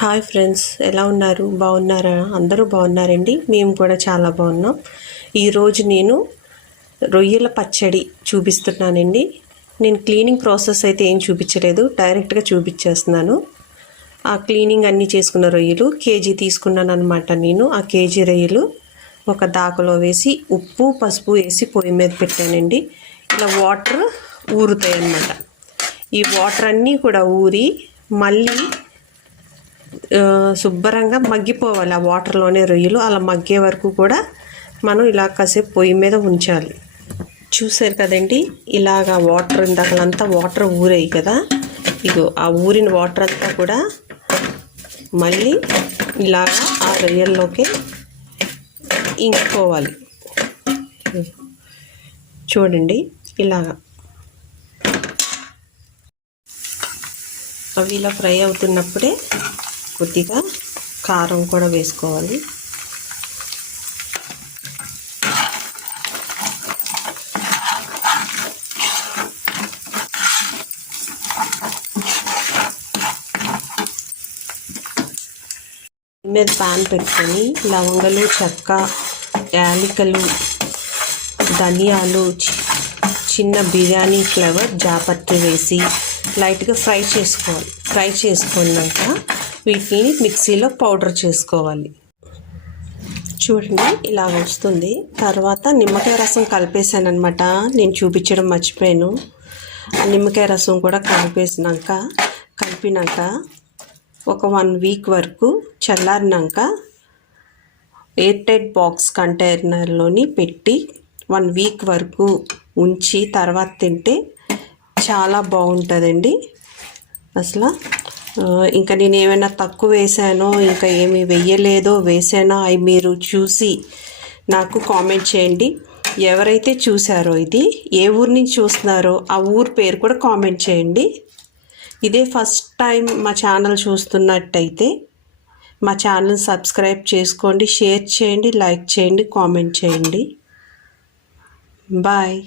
Hi friends ఎలా ఉన్నారు? బాగున్నారా? అందరూ బాగున్నారండి. మేము కూడా చాలా బాగున్నాం. ఈరోజు నేను రొయ్యల పచ్చడి చూపిస్తున్నానండి. నేను క్లీనింగ్ ప్రాసెస్ అయితే ఏం చూపించలేదు డైరెక్ట్గా చూపించేస్తున్నాను. ఆ క్లీనింగ్ అన్నీ చేసుకున్న రొయ్యలు కేజీ తీసుకున్నాను అనమాట నేను. ఆ కేజీ రొయ్యలు ఒక దాకలో వేసి ఉప్పు పసుపు వేసి పొయ్యి మీద పెట్టానండి. ఇలా వాటర్ ఊరుతాయి అన్నమాట ఈ వాటర్ అన్నీ కూడా ఊరి మళ్ళీ శుభ్రంగా మగ్గిపోవాలి. ఆ వాటర్లోనే రొయ్యలు అలా మగ్గే వరకు కూడా మనం ఇలా కాసేపు పొయ్యి మీద ఉంచాలి. చూసారు కదండి? ఇలాగా వాటర్ ఇందాకలంతా వాటర్ ఊరాయి కదా? ఇగో ఆ ఊరిన వాటర్ అంతా కూడా మళ్ళీ ఇలాగా ఆ రొయ్యల్లోకి ఇంకిపోవాలి చూడండి ఇలాగా. అవి ఇలా ఫ్రై అవుతున్నప్పుడే కొద్దిగా కారం కూడా వేసుకోవాలి. మీద పాన్ పెట్టుకొని లవంగలు చెక్క యాలికలు ధనియాలు చిన్న బిర్యానీ ఫ్లేవర్ జాపత్రి వేసి లైట్గా ఫ్రై చేసుకోవాలి. ఫ్రై చేసుకున్నాక వీటిని మిక్సీలో పౌడర్ చేసుకోవాలి. చూడండి ఇలా వస్తుంది. తర్వాత నిమ్మకాయ రసం కలిపేసాను అనమాట నేను చూపించడం మర్చిపోయాను. ఆ నిమ్మకాయ రసం కూడా కలిపేసినాక కలిపినాక ఒక వన్ వీక్ వరకు చల్లారినాక ఎయిర్ టైట్ బాక్స్ కంటైనర్లోని పెట్టి వన్ వీక్ వరకు ఉంచి తర్వాత తింటే చాలా బాగుంటుందండి. అసలు ఇంకా నేను ఏమైనా తక్కువ వేసానో ఇంకా ఏమి వెయ్యలేదో వేసానో అవి మీరు చూసి నాకు కామెంట్ చేయండి. ఎవరైతే చూసారో ఇది ఏ ఊరు నుంచి చూస్తున్నారో ఆ ఊరు పేరు కూడా కామెంట్ చేయండి. ఇదే ఫస్ట్ టైం మా ఛానల్ చూస్తున్నట్టయితే మా ఛానల్ సబ్స్క్రైబ్ చేసుకోండి షేర్ చేయండి లైక్ చేయండి కామెంట్ చేయండి. బాయ్.